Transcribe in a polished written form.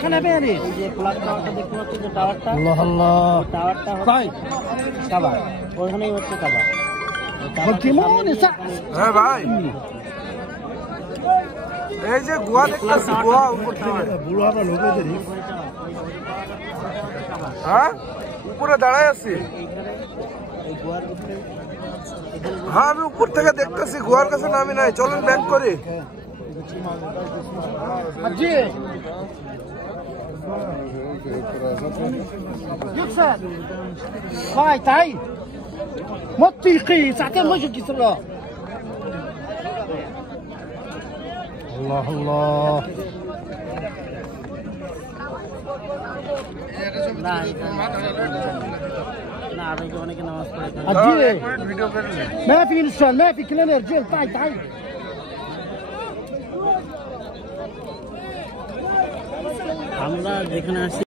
কালাবেরি এই যে ক্লক টাওয়ারটা দেখতে পাচ্ছেন যে টাওয়ারটা আল্লাহ আল্লাহ টাওয়ারটা তাই কাবার ওখানেই হচ্ছে কাবার কেমন হ্যাঁ ভাই এই যে গোয়া দেখতেছি গোয়া উপর থেকে বুড়াটা লোকেদের হ্যাঁ উপরে দাঁড়ায় আছি হ্যাঁ আমি উপর থেকে দেখতেছি গোয়ার কাছে নামি নাই চলুন ব্যাক করি هاي تعي ما تطيقي ساعتين ما شو كسرها الله الله ما في انسان ما في كلنا رجال تعي تعي আমরা যেখানে আছি